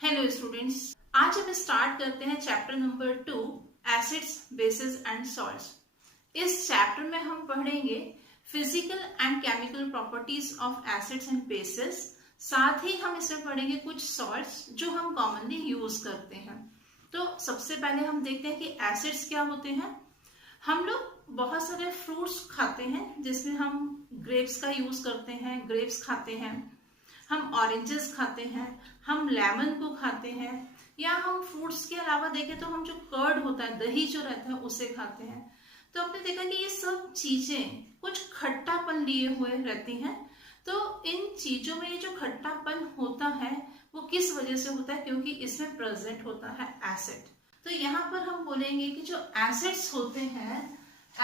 Hello students, आज हम start करते हैं chapter number 2 acids, basis and salts. इस चैप्टर में हम पढ़ेंगे physical and chemical properties of acids and bases. साथ ही हम इसमें पढ़ेंगे कुछ सॉल्ट्स जो हम कॉमनली यूज करते हैं। तो सबसे पहले हम देखते हैं कि एसिड्स क्या होते हैं। हम लोग बहुत सारे फ्रूट्स खाते हैं जिसमें हम ग्रेप्स का यूज करते हैं, ग्रेप्स खाते हैं, हम ऑरेंजेस खाते हैं, हम लेमन को खाते हैं, या हम फ्रूट्स के अलावा देखें तो हम जो कर्ड होता है, दही जो रहता है, उसे खाते हैं। तो हमने देखा कि ये सब चीजें कुछ खट्टापन लिए हुए रहती हैं। तो इन चीजों में ये जो खट्टापन होता है वो किस वजह से होता है? क्योंकि इसमें प्रेजेंट होता है एसिड। तो यहाँ पर हम बोलेंगे कि जो एसिड्स होते हैं,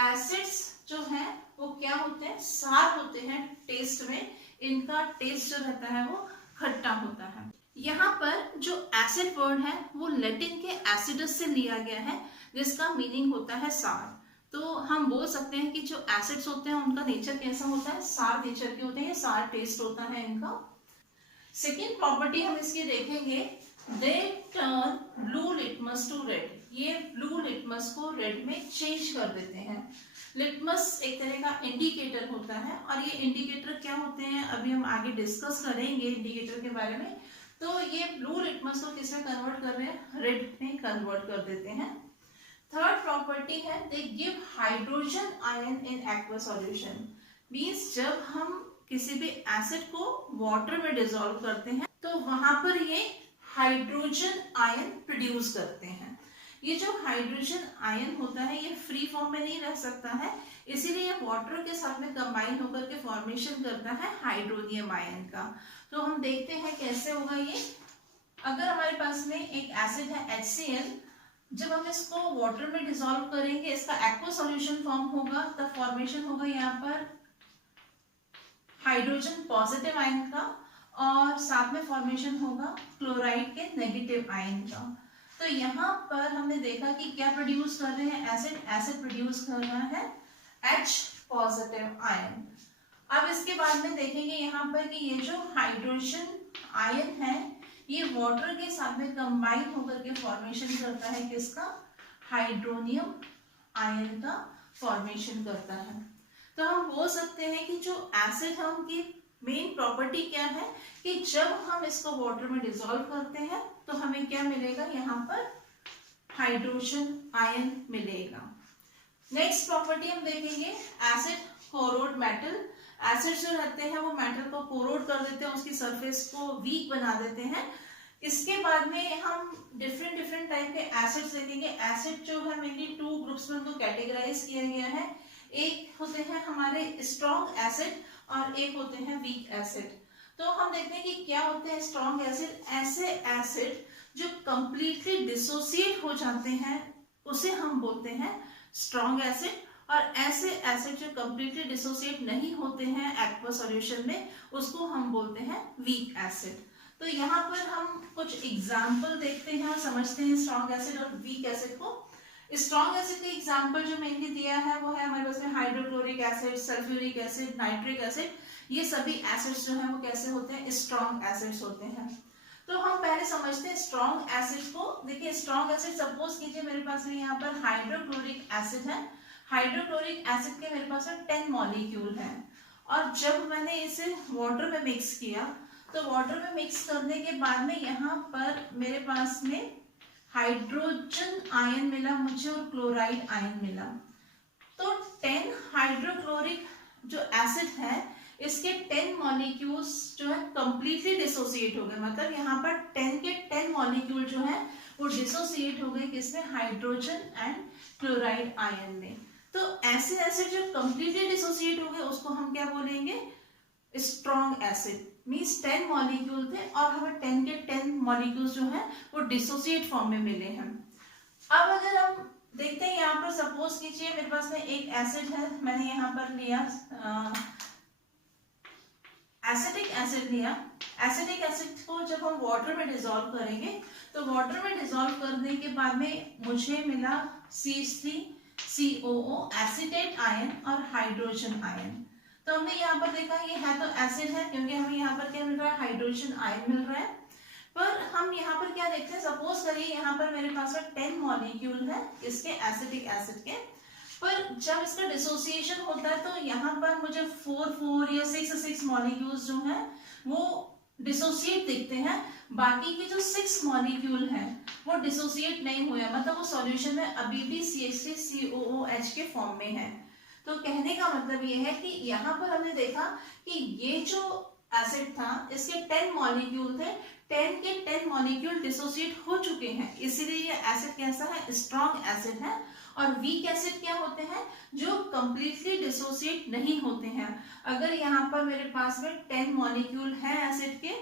एसिड्स जो है वो क्या होते हैं? सार होते हैं टेस्ट में। इनका टेस्ट जो रहता है वो खट्टा होता है। यहाँ पर जो एसिड वर्ड है वो लैटिन के एसिडस से लिया गया है, जिसका मीनिंग होता है सार। तो हम बोल सकते हैं कि जो एसिड्स होते हैं उनका नेचर कैसा होता है? सार नेचर के होते हैं, सार टेस्ट होता है इनका। सेकेंड प्रॉपर्टी हम इसकी देखेंगे, they turn blue litmus to red. ये ब्लू लिटमस को रेड में चेंज कर देते हैं। लिटमस एक तरह का इंडिकेटर होता है, और ये इंडिकेटर क्या होते हैं अभी हम आगे डिस्कस करेंगे इंडिकेटर के बारे में। तो ये ब्लू लिटमस को किसमें कन्वर्ट कर रहे हैं? रेड में कन्वर्ट कर देते हैं। थर्ड प्रॉपर्टी है, they give hydrogen ion in aqua solution. Means जब हम किसी भी एसिड को वाटर में डिसॉल्व करते हैं तो वहां पर ये हाइड्रोजन आयन प्रोड्यूस करते हैं। ये जो हाइड्रोजन आयन होता है ये फ्री फॉर्म में नहीं रह सकता है, इसीलिए ये वाटर के साथ में कंबाइन होकर के फॉर्मेशन करता है हाइड्रोनियम आयन का। तो हम देखते हैं कैसे होगा ये। अगर हमारे पास में एक एसिड है HCl, जब हम इसको वाटर में डिसॉल्व करेंगे इसका एक्वा सॉल्यूशन फॉर्म होगा, तब फॉर्मेशन होगा यहाँ पर हाइड्रोजन पॉजिटिव आयन का, और साथ में फॉर्मेशन होगा क्लोराइड के नेगेटिव आयन का। तो यहाँ पर हमने देखा कि क्या प्रोड्यूस कर रहे हैं एसिड प्रोड्यूस कर रहा है H पॉजिटिव आयन। अब इसके बाद में देखेंगे यहाँ पर कि ये जो हाइड्रोजन आयन है ये वाटर के साथ में कंबाइन होकर के फॉर्मेशन करता है किसका? हाइड्रोनियम आयन का फॉर्मेशन करता है। तो हम बोल सकते हैं कि जो एसिड है उनकी मेन प्रॉपर्टी क्या है कि जब हम इसको वाटर में डिसॉल्व करते हैं तो हमें क्या मिलेगा? यहाँ पर हाइड्रोजन आयन मिलेगा। नेक्स्ट प्रॉपर्टी हम देखेंगे, एसिड कोरोड मेटल। एसिड जो रहते हैं वो मेटल को कोरोड कर देते हैं, उसकी सरफेस को वीक बना देते हैं। इसके बाद में हम डिफरेंट टाइप के एसिड्स देखेंगे। एसिड जो है मेनली 2 ग्रुप्स में उनको कैटेगराइज किया गया है। एक होते हैं हमारे स्ट्रॉन्ग एसिड और एक होते हैं वीक एसिड। तो हम देखते हैं कि क्या होते हैं स्ट्रॉन्ग एसिड। ऐसे एसिड जो कंप्लीटली डिसोसिएट हो जाते हैं उसे हम बोलते हैं स्ट्रॉन्ग एसिड, और ऐसे एसिड जो कंप्लीटली डिसोसिएट नहीं होते हैं एक्वा सॉल्यूशन में उसको हम बोलते हैं वीक एसिड। तो यहाँ पर हम कुछ एग्जाम्पल देखते हैं और समझते हैं स्ट्रॉन्ग एसिड और वीक एसिड को। स्ट्रॉन्ग एसिड का एग्जाम्पल जो मेनली दिया है वो है हमारे पास में hydrochloric acid, sulphuric acid, nitric acid. ये सभी एसिड्स जो है वो कैसे होते हैं? स्ट्रॉन्ग एसिड्स होते हैं। तो हम पहले समझते हैं स्ट्रॉन्ग एसिड को। देखिए स्ट्रॉन्ग एसिड, सपोज कीजिए मेरे पास में यहाँ पर हाइड्रोक्लोरिक एसिड है। हाइड्रोक्लोरिक एसिड के मेरे पास में 10 मॉलिक्यूल है, और जब मैंने इसे वाटर में मिक्स किया तो वाटर में मिक्स करने के बाद में यहाँ पर मेरे पास में हाइड्रोजन आयन मिला मुझे और क्लोराइड आयन मिला। तो 10 हाइड्रोक्लोरिक जो एसिड है इसके 10 मॉलिक्यूल्स जो है कंप्लीटली डिसोसिएट हो गए। मतलब यहाँ पर 10 के 10 मॉलिक्यूल जो है वो डिसोसिएट हो गए किसमें? हाइड्रोजन एंड क्लोराइड आयन में। तो ऐसे एसिड जो कंप्लीटली डिसोसिएट हो गए उसको हम क्या बोलेंगे? Strong acid. मींस 10 मॉलिक्यूल थे और हमें 10 के 10 मॉलिक्यूल्स जो है वो डिसोसिएट फॉर्म में मिले हैं। अब अगर हम देखते हैं यहाँ पर सपोज कीजिए मेरे पास में एक एसिड है, मैंने यहाँ पर लिया एसिटिक एसिड लिया। एसिटिक एसिड को जब हम वाटर में डिसॉल्व करेंगे तो वाटर में डिसॉल्व करने के बाद में मुझे मिला CH3COO एसिटेट आयन और हाइड्रोजन आयन। तो हमने यहाँ पर देखा ये है तो एसिड है क्योंकि हमें यहाँ पर क्या मिल रहा है? हाइड्रोजन आयन मिल रहा है। पर हम यहाँ पर क्या देखते हैं, सपोज करिए यहाँ पर मेरे पास में 10 मॉलिक्यूल है इसके एसिटिक एसिड के, पर जब इसका डिसोसिएशन होता है तो यहाँ पर मुझे 4 या 6 मॉलिक्यूल्स जो हैं वो डिसोसिएट दिखते हैं, बाकी के जो 6 मॉलिक्यूल हैं वो डिसोसिएट नहीं हुए, मतलब वो सॉल्यूशन में अभी भी CH3COOH के फॉर्म में है। तो कहने का मतलब ये है कि यहाँ पर हमने देखा कि ये जो एसिड था इसके 10 मॉलिक्यूल थे, 10 के 10 मॉलिक्यूल डिसोसिएट हो चुके हैं, इसीलिए ये एसिड कैसा है, स्ट्रॉन्ग एसिड है। और वीक एसिड क्या होते हैं, जो कंप्लीटली डिसोसिएट नहीं होते हैं। अगर यहाँ पर मेरे पास में 10 मॉलिक्यूल है एसिड के,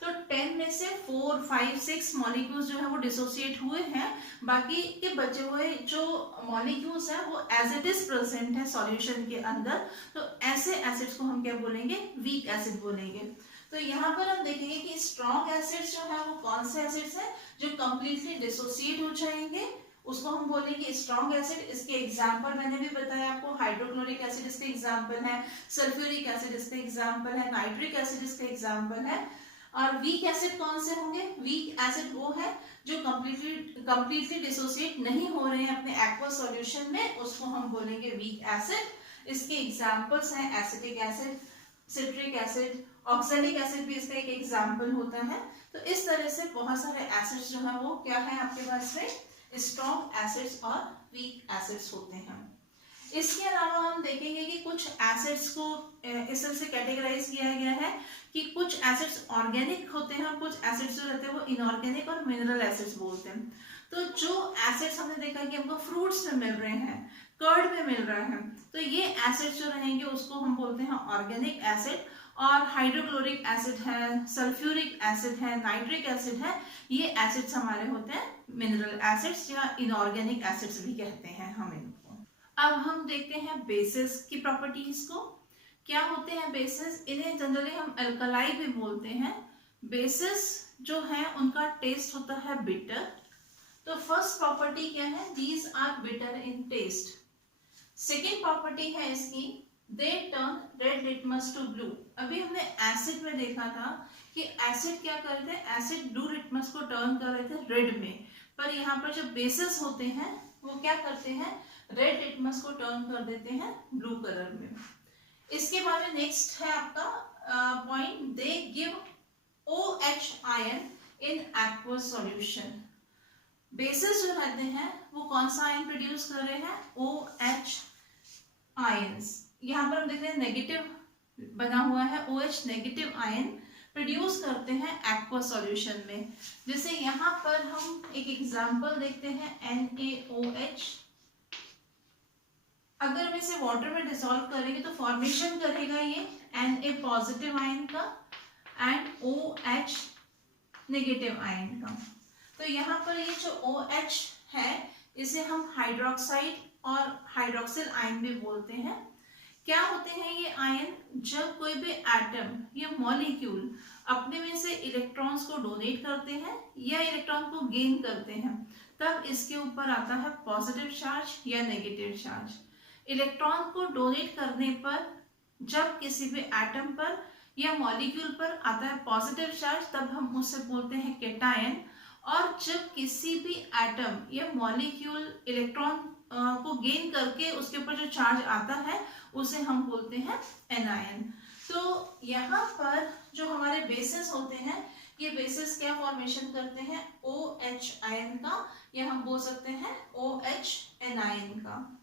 तो 10 में से 4, 5, 6 मॉलिक्यूल्स जो है वो डिसोसिएट हुए हैं, बाकी के बचे हुए जो मॉलिक्यूल्स हैं वो एज इट इज प्रेजेंट है सॉल्यूशन के अंदर, तो ऐसे एसिड्स को हम क्या बोलेंगे, वीक एसिड बोलेंगे। तो यहाँ पर हम देखेंगे कि स्ट्रॉन्ग एसिड्स जो है वो कौन से एसिड्स हैं, जो कंप्लीटली डिसोसिएट हो जाएंगे, उसको हम बोलेंगे स्ट्रॉन्ग एसिड। इसके एग्जांपल मैंने भी बताया आपको, हाइड्रोक्लोरिक एसिड इसके एग्जांपल है, सल्फ्यूरिक एसिड इसके एग्जांपल है, नाइट्रिक एसिड इसके एग्जांपल है। और वीक एसिड कौन से होंगे, वीक एसिड वो है जो कंप्लीटली डिसोसिएट नहीं हो रहे हैं अपने एक्वस सॉल्यूशन में, उसको हम बोलेंगे वीक एसिड। इसके एग्जांपल्स हैं acetic acid, citric acid, oxalic acid भी इसका एक एग्जांपल होता है। तो इस तरह से बहुत सारे एसिड्स जो है वो क्या है आपके पास में, स्ट्रॉन्ग एसिड्स और वीक एसिड्स होते हैं। इसके अलावा हम देखेंगे कि कुछ एसिड्स को इस तरह से कैटेगराइज किया गया है कि कुछ एसिड्स ऑर्गेनिक होते हैं और कुछ एसिड्स जो रहते हैं वो इनऑर्गेनिक और मिनरल एसिड्स बोलते हैं। तो जो एसिड्स हमने देखा कि हमको फ्रूट्स में मिल रहे हैं, कर्ड में मिल रहे हैं, तो ये एसिड्स जो रहेंगे उसको हम बोलते हैं ऑर्गेनिक एसिड। और हाइड्रोक्लोरिक एसिड है, सल्फ्यूरिक एसिड है, नाइट्रिक एसिड है, ये एसिड्स हमारे होते हैं मिनरल एसिड्स या इनऑर्गेनिक एसिड्स भी कहते हैं हम इनको। अब हम देखते हैं बेसिस की प्रॉपर्टीज को। क्या होते हैं बेसिस, इन्हें जनरली हम अल्कलाई भी बोलते हैं। बेसिस जो है उनका टेस्ट होता है बिटर। तो फर्स्ट प्रॉपर्टी क्या है, these are bitter in taste. Second property है इसकी, they turn red litmus to blue. अभी हमने एसिड में देखा था कि एसिड क्या करते हैं, एसिड ब्लू लिटमस को टर्न कर रहे थे रेड में, पर यहाँ पर जो बेसिस होते हैं वो क्या करते हैं, रेड लिटमस को टर्न कर देते हैं ब्लू कलर में। इसके बाद में नेक्स्ट है आपका point, they give OH ion in aqueous solution. Basis जो रहते हैं वो कौन सा आयन प्रोड्यूस कर रहे हैं, OH आयंस। यहाँ पर हम देख रहे हैं नेगेटिव बना हुआ है, OH नेगेटिव आयन प्रोड्यूस करते हैं एक्वस सॉल्यूशन में। जैसे यहाँ पर हम एक एग्जांपल देखते हैं NaOH। अगर हम इसे वाटर में डिसॉल्व करेंगे तो फॉर्मेशन करेगा ये Na पॉजिटिव आयन का एंड OH नेगेटिव आयन का। तो यहाँ पर ये जो OH है इसे हम हाइड्रोक्साइड और हाइड्रोक्सिल आयन भी बोलते हैं। क्या होते हैं ये आयन, जब कोई भी एटम या मॉलिक्यूल अपने में से इलेक्ट्रॉन्स को डोनेट करते हैं या इलेक्ट्रॉन को गेन करते हैं, तब इसके ऊपर आता है पॉजिटिव चार्ज या नेगेटिव चार्ज। इलेक्ट्रॉन को डोनेट करने पर जब किसी भी एटम पर या मॉलिक्यूल पर आता है पॉजिटिव चार्ज, तब हम उसे बोलते हैं केटायन। और जब किसी भी एटम या मॉलिक्यूल इलेक्ट्रॉन को गेन करके उसके ऊपर जो चार्ज आता है उसे हम बोलते हैं एनायन। तो यहाँ पर जो हमारे बेसिस होते हैं, ये बेसिस क्या फॉर्मेशन करते हैं, OH आयन का, या हम बोल सकते हैं OH एनायन का।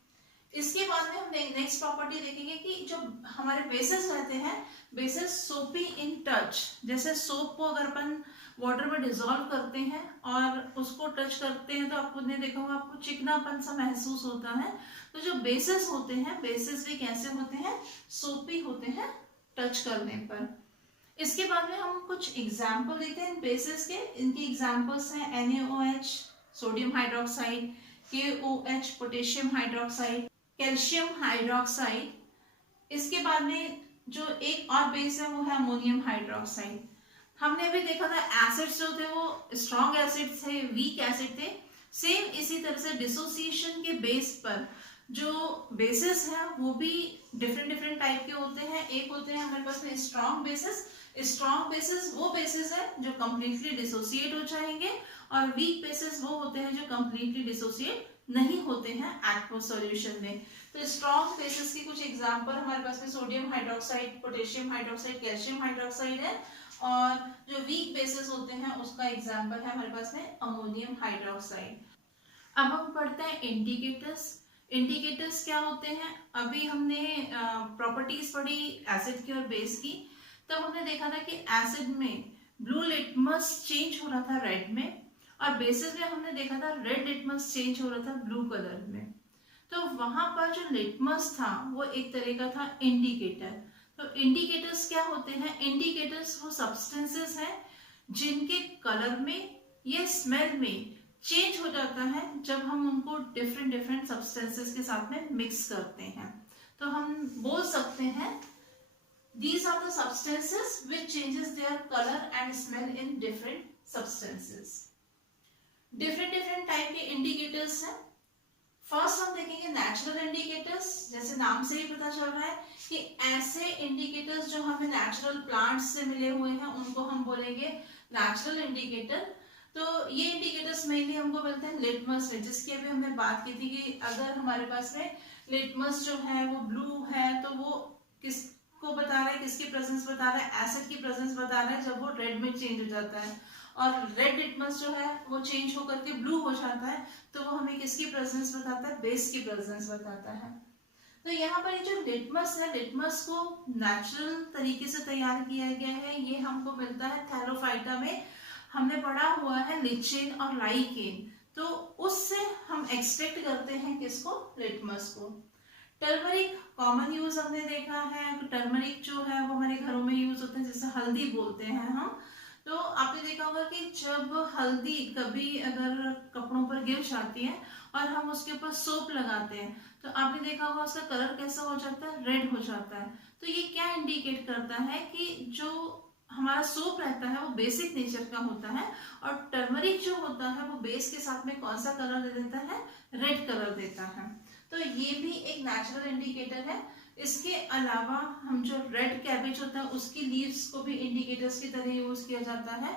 इसके बाद में हम नेक्स्ट प्रॉपर्टी देखेंगे कि जो हमारे बेसिस रहते हैं, बेसिस सोपी इन टच। जैसे सोप को अगर अपन वाटर में डिसॉल्व करते हैं और उसको टच करते हैं तो आपने देखा होगा आपको चिकनापन सा महसूस होता है। तो जो बेसिस होते हैं, बेसिस भी कैसे होते हैं, सोपी होते हैं टच करने पर। इसके बाद में हम कुछ एग्जाम्पल देखते हैं बेसिस के। इनके एग्जाम्पल्स हैं NaOH sodium hydroxide, KOH potassium hydroxide, calcium hydroxide. इसके बाद में जो एक और बेस है वो है अमोनियम हाइड्रोक्साइड। हमने भी देखा था एसिड्स जो थे वो स्ट्रॉन्ग एसिड थे, वीक एसिड थे। सेम इसी तरह से डिसोसिएशन के बेस पर जो बेसिस है वो भी डिफरेंट टाइप के होते हैं। एक होते हैं हमारे पास में स्ट्रॉन्ग बेसिस। स्ट्रॉन्ग बेसिस वो बेसिस है जो कंप्लीटली डिसोसिएट हो जाएंगे, और वीक बेसिस वो होते हैं जो कंप्लीटली डिसोसिएट नहीं होते हैं एक्वस सॉल्यूशन में। तो स्ट्रॉन्ग बेसिस की कुछ एग्जांपल हमारे पास में sodium hydroxide, potassium hydroxide, calcium hydroxide है, और जो वीक बेसिस होते हैं उसका एग्जांपल है हमारे पास में अमोनियम हाइड्रोक्साइड। अब हम पढ़ते हैं इंडिकेटर्स। इंडिकेटर्स क्या होते हैं? अभी हमने प्रॉपर्टीज पढ़ी एसिड की और बेस की, तब हमने देखा था कि एसिड में ब्लू लिटमस चेंज हो रहा था रेड में, और बेसिस में हमने देखा था रेड लिटमस चेंज हो रहा था ब्लू कलर में। तो वहां पर जो लिटमस था वो एक तरह का था इंडिकेटर। तो इंडिकेटर्स क्या होते हैं? इंडिकेटर्स वो सब्सटेंसेस हैं जिनके कलर में या स्मेल में चेंज हो जाता है जब हम उनको डिफरेंट डिफरेंट सब्सटेंसेस के साथ में मिक्स करते हैं। तो हम बोल सकते हैं these are the substances which changes their color and smell in different substances. Different different type के इंडिकेटर्स हैं। फर्स्ट हम देखेंगे नेचुरल इंडिकेटर्स। जैसे नाम से ही पता चल रहा है कि ऐसे इंडिकेटर्स जो हमें नेचुरल प्लांट्स से मिले हुए हैं उनको हम बोलेंगे नेचुरल इंडिकेटर। तो ये इंडिकेटर्स मेनली हमको मिलते हैं लिटमस से, जिसकी अभी हमने बात की थी कि अगर हमारे पास में लिटमस जो है वो ब्लू है तो वो किसको बता रहा है, किसकी प्रेजेंस बता रहा है? एसिड की प्रेजेंस बता रहा है जब वो रेड में चेंज हो जाता है। और रेड लिटमस जो है वो चेंज होकर के ब्लू हो जाता है तो वो हमें किसकी प्रेजेंस बताता है? बेस की प्रेजेंस बताता है। तो यहाँ पर ये जो लिटमस है, लिटमस को नेचुरल तरीके से तैयार किया गया है। ये हमको मिलता है थैलोफाइटा में। हमने पढ़ा हुआ है लिचेन और लाइकेन, तो उससे हम एक्सट्रैक्ट करते हैं किसको? लिटमस को। टर्मरिक कॉमन यूज हमने देखा है। तो टर्मरिक जो है वो हमारे घरों में यूज होते हैं, जैसे हल्दी बोलते हैं हम। तो आपने देखा होगा कि जब हल्दी कभी अगर कपड़ों पर गिर जाती है और हम उसके ऊपर सोप लगाते हैं तो आपने देखा होगा उसका कलर कैसा हो जाता है? रेड हो जाता है। तो ये क्या इंडिकेट करता है कि जो हमारा सोप रहता है वो बेसिक नेचर का होता है, और टर्मरिक जो होता है वो बेस के साथ में कौन सा कलर दे देता है? रेड कलर देता है। तो ये भी एक नेचुरल इंडिकेटर है। इसके अलावा हम जो रेड कैबेज होता है उसकी लीव्स को भी इंडिकेटर्स की तरह यूज किया जाता है।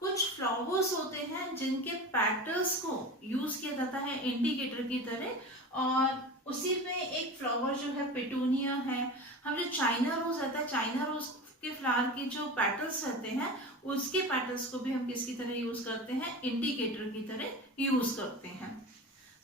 कुछ फ्लावर्स होते हैं जिनके पेटल्स को यूज किया जाता है इंडिकेटर की तरह, और उसी में एक फ्लावर जो है पेटूनिया है। हम जो चाइना रोज रहता है, चाइना रोज के फ्लावर के जो पेटल्स रहते हैं उसके पेटल्स को भी हम किसकी तरह यूज करते हैं? इंडिकेटर की तरह यूज करते हैं।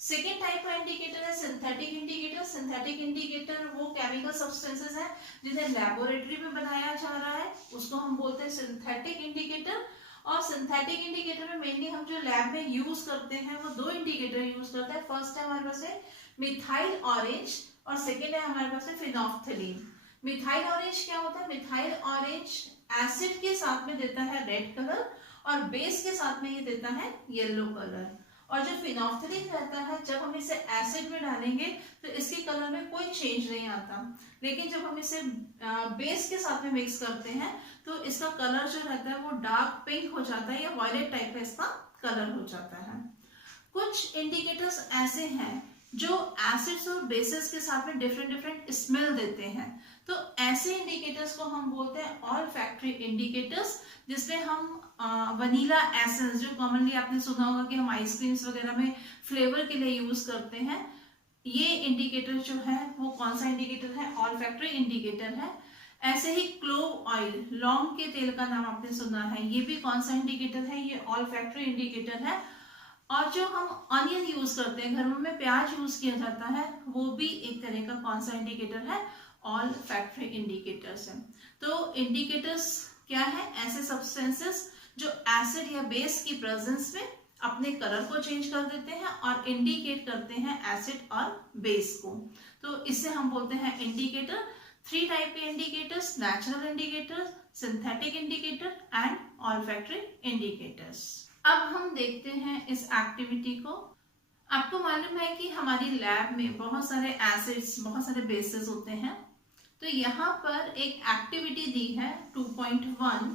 सेकेंड टाइप का इंडिकेटर है सिंथेटिक इंडिकेटर। सिंथेटिक इंडिकेटर वो केमिकल सब्सटेंसेस है जिन्हें लैबोरेटरी में बनाया जा रहा है, उसको हम बोलते हैं सिंथेटिक इंडिकेटर। और सिंथेटिक इंडिकेटर में मेनली हम जो लैब में यूज करते हैं वो दो इंडिकेटर यूज करते हैं। फर्स्ट है हमारे पास मिथाइल ऑरेंज और सेकेंड है हमारे पास फिनोल्फ्थलीन। मिथाइल ऑरेंज क्या होता है? मिथाइल ऑरेंज एसिड के साथ में देता है रेड कलर और बेस के साथ में ये देता है येलो कलर। और जो फिनोल्फ्थलीन रहता है जब हम इसे एसिड में डालेंगे तो इसके कलर में कोई चेंज नहीं आता, लेकिन जब हम इसे बेस के साथ में मिक्स करते हैं तो इसका कलर जो रहता है वो डार्क पिंक हो जाता है या वायलेट टाइप का इसका कलर हो जाता है। कुछ इंडिकेटर्स ऐसे हैं जो एसिड्स और बेसिस के साथ में डिफरेंट डिफरेंट स्मेल देते हैं। तो ऐसे इंडिकेटर्स को हम बोलते हैं ऑल्फैक्टरी इंडिकेटर्स, जिसमें हम वनीला एसेंस, जो कॉमनली आपने सुना होगा कि हम आइसक्रीम्स वगैरह में फ्लेवर के लिए यूज करते हैं, ये इंडिकेटर जो है वो कौन सा इंडिकेटर है? ऑल्फैक्टरी इंडिकेटर है। ऐसे ही क्लोव ऑयल, लौंग के तेल का नाम आपने सुना है, ये भी कौन सा इंडिकेटर है? ये ऑल्फैक्टरी इंडिकेटर है। और जो हम ऑनियन यूज करते हैं, घरों में प्याज यूज किया जाता है, वो भी एक तरह का कौन सा इंडिकेटर है? ऑल्फैक्टरी इंडिकेटर्स है। तो इंडिकेटर्स क्या है? ऐसे सब्सटेंसेस जो एसिड या बेस की प्रेजेंस में अपने कलर को चेंज कर देते हैं और इंडिकेट करते हैं एसिड और बेस को। तो इससे हम बोलते हैं इंडिकेटर। थ्री टाइप के indicators: natural indicators, synthetic indicator and olfactory indicators. अब हम देखते हैं इस एक्टिविटी को। आपको मालूम है कि हमारी लैब में बहुत सारे एसिड्स, बहुत सारे बेसेस होते हैं। तो यहाँ पर एक एक्टिविटी दी है 2.1,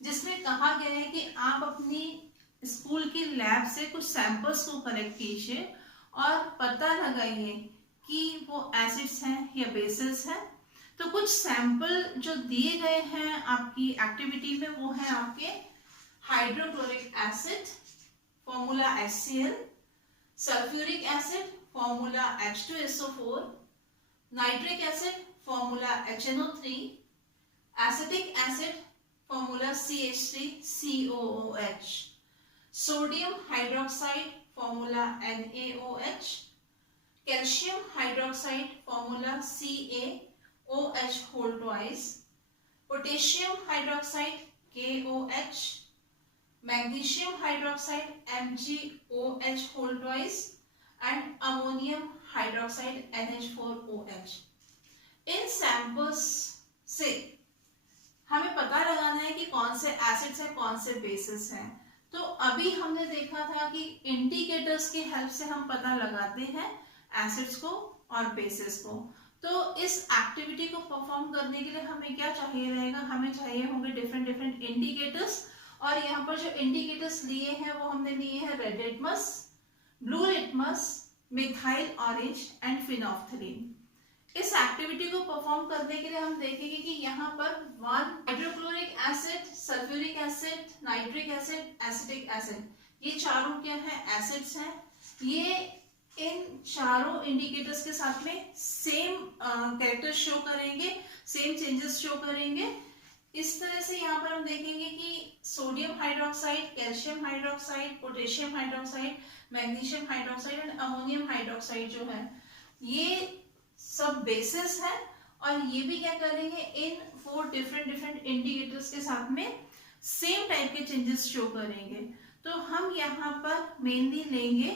जिसमें कहा गया है कि आप अपनी स्कूल की लैब से कुछ सैंपल्स को कलेक्ट कीजिए और पता लगाइए कि वो एसिड्स हैं या बेसेस हैं। तो कुछ सैंपल जो दिए गए हैं आपकी एक्टिविटी में वो है आपके hydrochloric acid, formula HCl, sulphuric acid formula H2SO4, nitric acid formula HNO3, acetic acid formula CH3COOH, sodium hydroxide formula NaOH, calcium hydroxide formula CaOH whole twice, potassium hydroxide KOH, magnesium hydroxide MgOH whole twice and ammonium hydroxide NH4OH। इन samples से हमें पता लगाना है कि कौन से acids हैं, कौन से बेसिस हैं। तो अभी हमने देखा था कि इंडिकेटर्स की हेल्प से हम पता लगाते हैं एसिड्स को और बेसिस को। तो इस एक्टिविटी को परफॉर्म करने के लिए हमें क्या चाहिए रहेगा, हमें चाहिए होंगे डिफरेंट डिफरेंट इंडिकेटर्स। और यहाँ पर जो इंडिकेटर्स लिए हैं वो हमने लिए हैं red litmus, blue litmus, methyl orange and phenolphthalein. इस एक्टिविटी को परफॉर्म करने के लिए हम देखेंगे कि यहाँ पर 1 hydrochloric acid, sulphuric acid, nitric acid, acetic acid, ये चारों क्या है, एसिड्स हैं। ये इन चारों इंडिकेटर्स के साथ में सेम कैरेक्टर शो करेंगे, सेम चेंजेस शो करेंगे। इस तरह से यहाँ पर हम देखेंगे कि sodium hydroxide, calcium hydroxide, potassium hydroxide, magnesium hydroxide and ammonium hydroxide जो है ये सब बेसिस है। और ये भी क्या करेंगे, इन 4 डिफरेंट इंडिकेटर्स के साथ में सेम टाइप के चेंजेस शो करेंगे। तो हम यहाँ पर मेनली लेंगे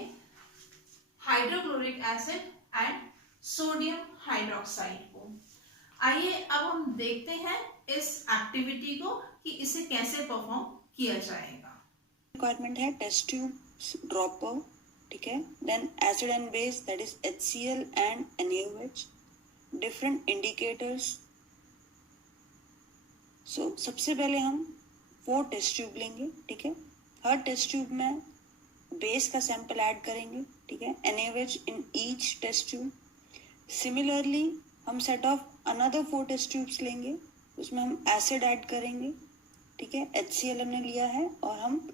hydrochloric acid and sodium hydroxide को। आइए अब हम देखते हैं इस एक्टिविटी को कि इसे कैसे परफॉर्म किया जाएगा। रिक्वायरमेंट है टेस्ट ट्यूब ड्रॉपर, ठीक है, then acid and base that is HCl and NaOH, different indicators. So सबसे पहले हम 4 टेस्ट ट्यूब लेंगे, ठीक है। हर टेस्ट ट्यूब में बेस का सैंपल ऐड करेंगे, ठीक है, NaOH in each test tube. Similarly हम set of another 4 test tubes लेंगे, उसमें हम एसिड ऐड करेंगे, ठीक है, HCl हमने लिया है, और हम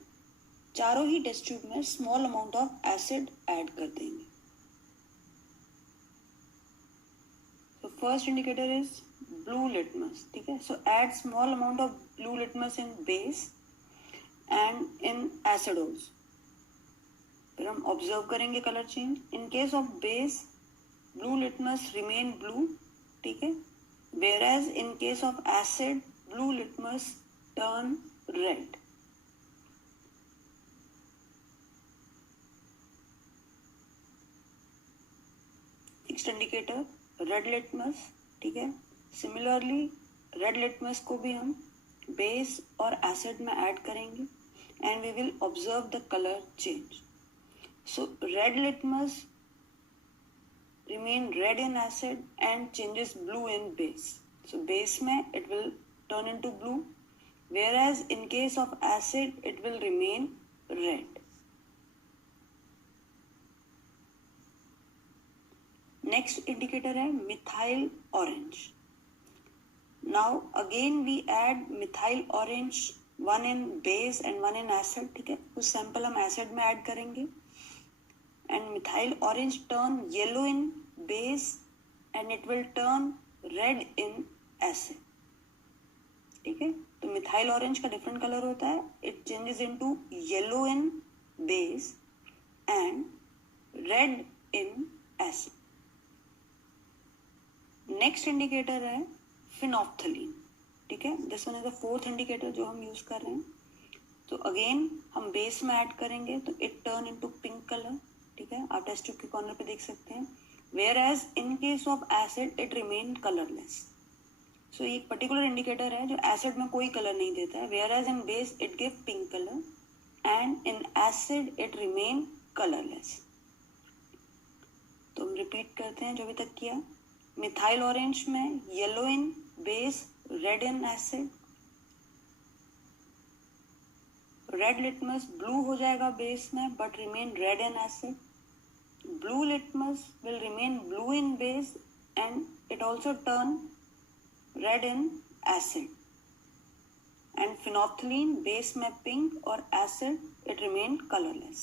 चारों ही टेस्ट ट्यूब में small amount of acid add कर देंगे। तो first indicator is blue litmus, ठीक है। सो add small amount of blue litmus in base and in acid also. फिर हम ऑब्जर्व करेंगे colour change. In case of base blue litmus remain blue, ठीक है, whereas in case of acid blue litmus turn red. Next indicator red litmus, ठीक है। Similarly red litmus को भी हम base और acid में add करेंगे and we will observe the color change. So red litmus remain red in acid and changes blue in base. So base में it will turn into blue, whereas in case of acid it will remain red. Next indicator है methyl orange. Now again we add methyl orange, one in base and one in acid, ठीक है। कुछ sample हम acid में add करेंगे and methyl orange turn yellow in base and it will turn red in acid, ठीक है। तो methyl orange का डिफरेंट कलर होता है, it changes into yellow in base and red in acid. Next indicator है phenolphthalein, ठीक है। This one is the 4th indicator जो हम यूज कर रहे हैं। तो अगेन हम बेस में ऐड करेंगे तो it turn into pink colour, ठीक है, आप टेस्ट ट्यूब के कॉर्नर पे देख सकते हैं। whereas in case of acid it remain colorless. So ये एक पर्टिकुलर इंडिकेटर है जो एसिड में कोई कलर नहीं देता है, whereas in base it give pink color and in acid it remain colorless. तो हम रिपीट करते हैं जो अभी तक किया। मिथाइल ऑरेंज में yellow in base, red in acid. Red litmus blue हो जाएगा बेस में but remain red in acid. Blue litmus will remain blue in base and it also turn red in acid. And phenolphthalein base में pink और acid it remained colorless.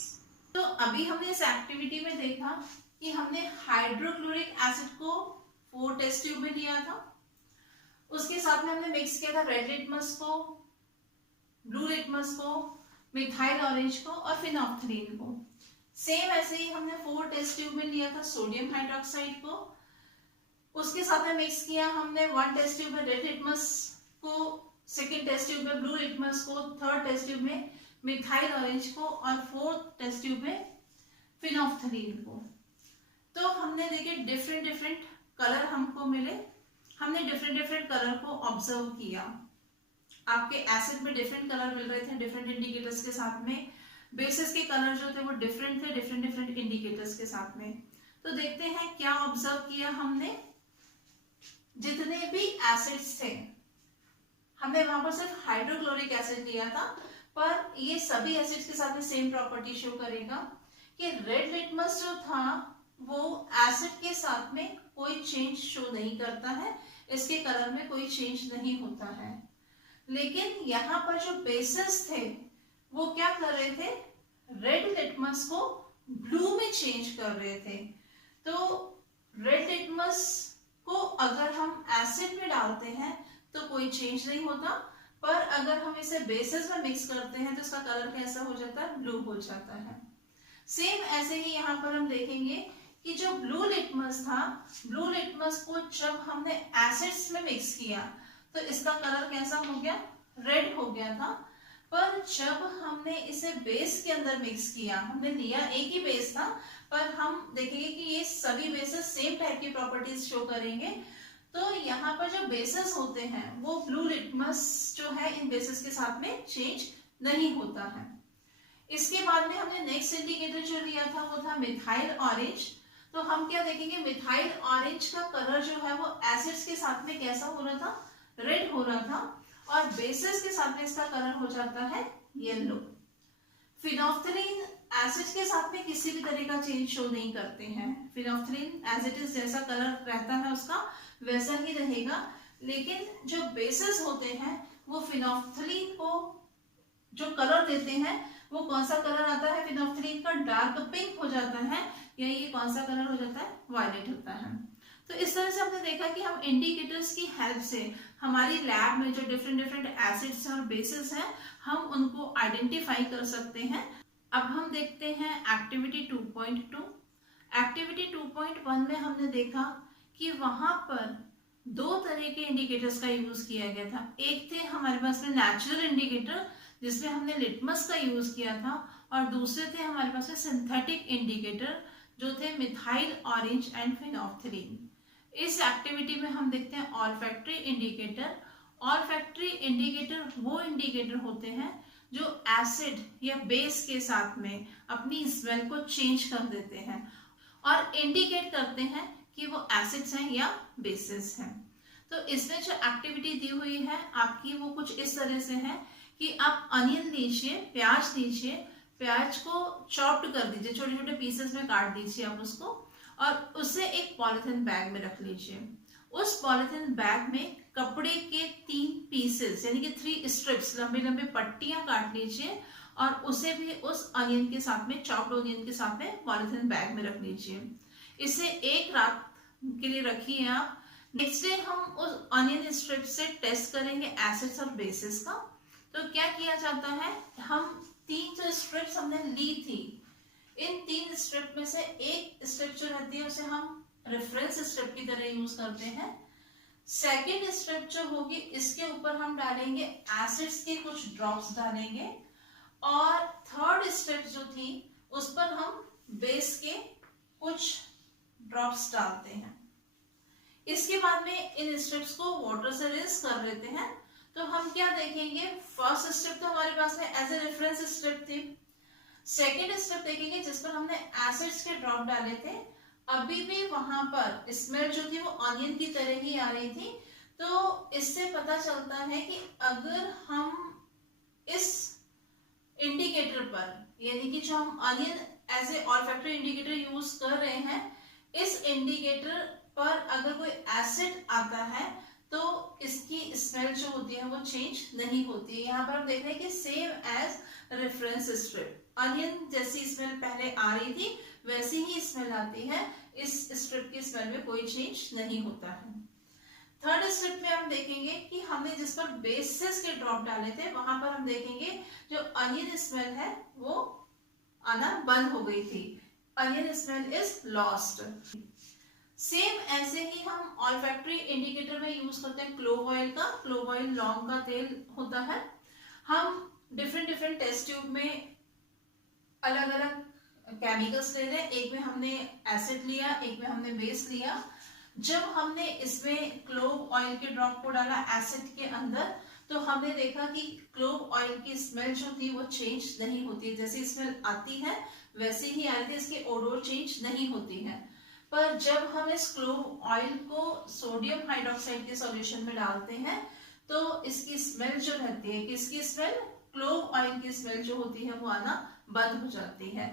तो अभी हमने इस activity में देखा कि हमने हाइड्रोक्लोरिक एसिड को 4 टेस्ट ट्यूब में लिया था, उसके साथ में हमने मिक्स किया था रेड लिटमस को, ब्लू लिटमस को, मिथाइल ऑरेंज को और फिनोफ्थलीन को। सेम ऐसे ही हमने 4 टेस्ट ट्यूब में लिया था सोडियम हाइड्रोक्साइड को, उसके साथ में मिक्स किया हमने 1 टेस्ट ट्यूब में रेड लिटमस को, सेकेंड टेस्ट ट्यूब में ब्लू लिटमस को, थर्ड टेस्ट ट्यूब में मिथाइल ऑरेंज को और फोर्थ टेस्ट ट्यूब में फिनोफ्थलीन को। तो हमने देखे डिफरेंट डिफरेंट कलर हमको मिले, हमने डिफरेंट डिफरेंट कलर को ऑब्जर्व किया। आपके एसिड में डिफरेंट कलर मिल रहे थे डिफरेंट इंडिकेटर्स के साथ में, बेसिस के कलर जो थे वो डिफरेंट थे डिफरेंट डिफरेंट इंडिकेटर्स के साथ में। तो देखते हैं क्या ऑब्जर्व किया हमने। जितने भी एसिड्स थे, हमने वहां पर सिर्फ हाइड्रोक्लोरिक एसिड लिया था, पर ये सभी एसिड्स के साथ में सेम प्रॉपर्टी शो करेगा कि रेड लिटमस जो था वो एसिड के साथ में कोई चेंज शो नहीं करता है, इसके कलर में कोई चेंज नहीं होता है। लेकिन यहाँ पर जो बेसेस थे वो क्या कर रहे थे, रेड लिटमस को ब्लू में चेंज कर रहे थे। तो रेड लिटमस को अगर हम एसिड में डालते हैं तो कोई चेंज नहीं होता, पर अगर हम इसे बेसिस में मिक्स करते हैं तो इसका कलर कैसा हो जाता है, ब्लू हो जाता है। सेम ऐसे ही यहाँ पर हम देखेंगे कि जो ब्लू लिटमस था, ब्लू लिटमस को जब हमने एसिड्स में मिक्स किया तो इसका कलर कैसा हो गया, रेड हो गया था। पर जब हमने इसे बेस के अंदर मिक्स किया, हमने लिया एक ही बेस था, पर हम देखेंगे कि ये सभी बेसेस सेम टाइप की प्रॉपर्टीज शो करेंगे। तो यहाँ पर जो बेसेस होते हैं वो ब्लू लिटमस जो है इन बेसेस के साथ में चेंज नहीं होता है। इसके बाद में हमने नेक्स्ट इंडिकेटर जो लिया था वो था मिथाइल ऑरेंज। तो हम क्या देखेंगे, मिथाइल ऑरेंज का कलर जो है वो एसिड्स के साथ में कैसा हो रहा था, रेड हो रहा था, और बेसिस के साथ में इसका कलर हो जाता है येलो। फिनोफ्थलीन एसिड के साथ में किसी भी तरह का चेंज शो नहीं करते हैं। फिनोफ्थलीन एज इट इज जैसा कलर रहता है उसका वैसा ही रहेगा, लेकिन जो बेसिस होते हैं वो फिनोफ्थलीन को जो कलर देते हैं वो कौन सा कलर आता है, फिनोफ्थलीन का डार्क पिंक हो जाता है, या ये कौन सा कलर हो जाता है, वायलेट होता है। तो इस तरह से हमने देखा कि हम इंडिकेटर्स की हेल्प से हमारी लैब में जो डिफरेंट डिफरेंट एसिड्स और बेसिस हैं हम उनको आइडेंटिफाई कर सकते हैं। अब हम देखते हैं एक्टिविटी 2.2। एक्टिविटी 2.1 में हमने देखा कि वहां पर 2 तरह के इंडिकेटर्स का यूज किया गया था। एक थे हमारे पास में नेचुरल इंडिकेटर जिसमें हमने लिटमस का यूज किया था, और दूसरे थे हमारे पास में सिंथेटिक इंडिकेटर जो थे मिथाइल ऑरेंज एंड फिनोफ्थलीन। इस एक्टिविटी में हम देखते हैं ऑल्फैक्टरी इंडिकेटर। ऑल्फैक्टरी इंडिकेटर वो इंडिकेटर होते हैं जो एसिड या बेस के साथ में अपनी स्मेल को चेंज कर देते हैं और इंडिकेट करते हैं कि वो एसिड्स हैं या बेसिस हैं। तो इसमें जो एक्टिविटी दी हुई है आपकी वो कुछ इस तरह से है कि आप अनियन लीजिए, प्याज लीजिए, प्याज को चॉप्ड कर दीजिए, छोटे छोटे पीसेस में काट दीजिए आप उसको, और उसे एक पॉलिथीन बैग में रख लीजिए। उस पॉलिथीन बैग में कपड़े के 3 पीसेस यानी कि 3 स्ट्रिप्स, लंबी लंबी पट्टियां काट लीजिए, और उसे भी उस अनियन के साथ में, चॉप्ड अनियन के साथ में पॉलिथीन बैग में रख लीजिए। इसे 1 रात के लिए रखिए आप। नेक्स्ट डे हम उस अनियन स्ट्रिप से टेस्ट करेंगे एसिड्स और बेसिस का। तो क्या किया जाता है, हम 3 जो स्ट्रिप्स हमने ली थी, इन 3 स्ट्रिप में से एक स्ट्रिप जो रहती है उसे हम रेफरेंस स्ट्रिप की तरह यूज करते हैं। सेकेंड स्ट्रिप जो होगी इसके ऊपर हम डालेंगे एसिड्स के कुछ ड्रॉप्स डालेंगे, और थर्ड स्ट्रिप जो थी उस पर हम बेस के कुछ ड्रॉप्स डालते हैं। इसके बाद में इन स्ट्रिप्स को वाटर से रिंस कर लेते हैं। तो हम क्या देखेंगे, फर्स्ट स्ट्रिप तो हमारे पास में एज ए रेफरेंस स्ट्रिप थी। सेकेंड स्टेप देखेंगे जिस पर हमने एसिड्स के ड्रॉप डाले थे, अभी भी वहां पर स्मेल जो थी वो ऑनियन की तरह ही आ रही थी। तो इससे पता चलता है कि अगर हम इस इंडिकेटर पर, यानी कि जो हम onion as a olfactory indicator use कर रहे हैं, इस इंडिकेटर पर अगर कोई एसिड आता है तो इसकी स्मेल जो होती है वो चेंज नहीं होती है। यहाँ पर हम देख रहे हैं कि same as reference strip, onion जैसी स्मेल पहले आ रही थी वैसी ही स्मेल आती है, इस स्ट्रिप की स्मेल में कोई चेंज नहीं होता है। थर्ड स्ट्रिप में हम देखेंगे कि हमने जिस पर बेसिस के ड्रॉप डाले थे वहां पर हम देखेंगे जो अनियन स्मेल है वो आना बंद हो गई थी, onion smell is lost. Same ऐसे ही हम ऑल्फैक्टरी इंडिकेटर में यूज करते हैं क्लोव ऑयल का, क्लोव ऑयल लौंग का तेल होता है। हम डिफरेंट डिफरेंट टेस्ट ट्यूब में अलग अलग केमिकल्स ले रहे हैं, एक में हमने एसिड लिया, एक में हमने बेस लिया। जब हमने इसमें क्लोव ऑयल के ड्रॉप को डाला एसिड के अंदर तो हमने देखा कि क्लोव ऑयल की स्मेल जो थी वो चेंज नहीं होती, जैसी स्मेल आती है वैसे ही आती है, इसकी ओडोर चेंज नहीं होती है। पर जब हम इस क्लोव ऑयल को सोडियम हाइड्रोक्साइड के सॉल्यूशन में डालते हैं तो इसकी स्मेल जो रहती है, किसकी स्मेल, क्लोव ऑयल की स्मेल जो होती है वो आना बंद हो जाती है।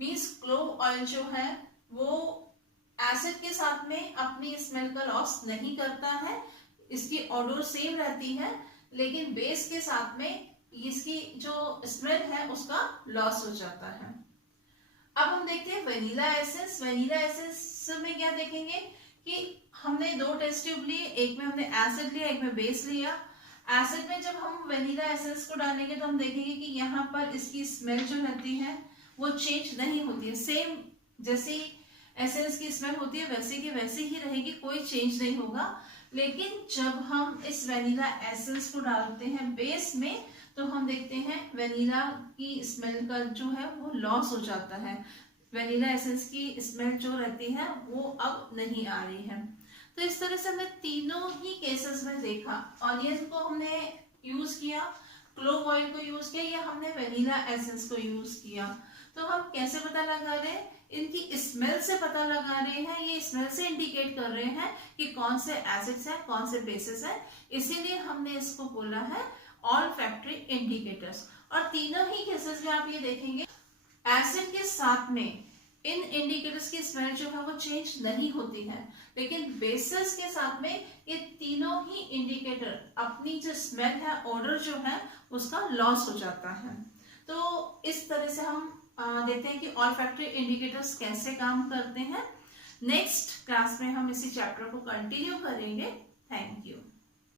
मींस क्लोव ऑयल जो है वो एसिड के साथ में अपनी स्मेल का लॉस नहीं करता है, इसकी ऑडोर सेम रहती है, लेकिन बेस के साथ में इसकी जो स्मेल है उसका लॉस हो जाता है। अब हम देखते हैं वेनिला एसेंस। वेनिला एसेंस में क्या देखेंगे कि हमने दो टेस्ट ट्यूब लिए, एक में हमने एसिड लिया, एक में बेस लिया। एसिड में जब हम वेनिला एसेंस को डालेंगे तो हम देखेंगे कि यहाँ पर इसकी स्मेल जो रहती है वो चेंज नहीं होती है, सेम जैसे एसेंस की स्मेल होती है वैसे की वैसे ही रहेगी, कोई चेंज नहीं होगा। लेकिन जब हम इस वेनिला एसेंस को डालते हैं बेस में तो हम देखते हैं वेनिला की स्मेल का जो है वो लॉस हो जाता है, वेनिला एसेंस की स्मेल जो रहती है वो अब नहीं आ रही है। तो इस तरह से हमने तीनों ही केसेस में देखा, ऑनियन को हमने यूज किया, क्लोव ऑयल को यूज किया या हमने वेनिला एसेंस को यूज किया। तो हम कैसे पता लगा रहे हैं, इनकी स्मेल से पता लगा रहे हैं, ये स्मेल से इंडिकेट कर रहे हैं कि कौन से एसिड्स हैं कौन से बेसिस हैं, इसीलिए हमने इसको बोला है ऑल्फैक्टरी इंडिकेटर्स। और तीनों ही केसेस में आप ये देखेंगे एसिड के साथ में इन इंडिकेटर्स की स्मेल जो है वो चेंज नहीं होती है, लेकिन बेसिस के साथ में ये तीनों ही इंडिकेटर अपनी जो स्मेल है, ऑर्डर जो है उसका लॉस हो जाता है। तो इस तरह से हम देखते हैं कि ऑल्फैक्टरी इंडिकेटर्स कैसे काम करते हैं। नेक्स्ट क्लास में हम इसी चैप्टर को कंटिन्यू करेंगे। Thank you.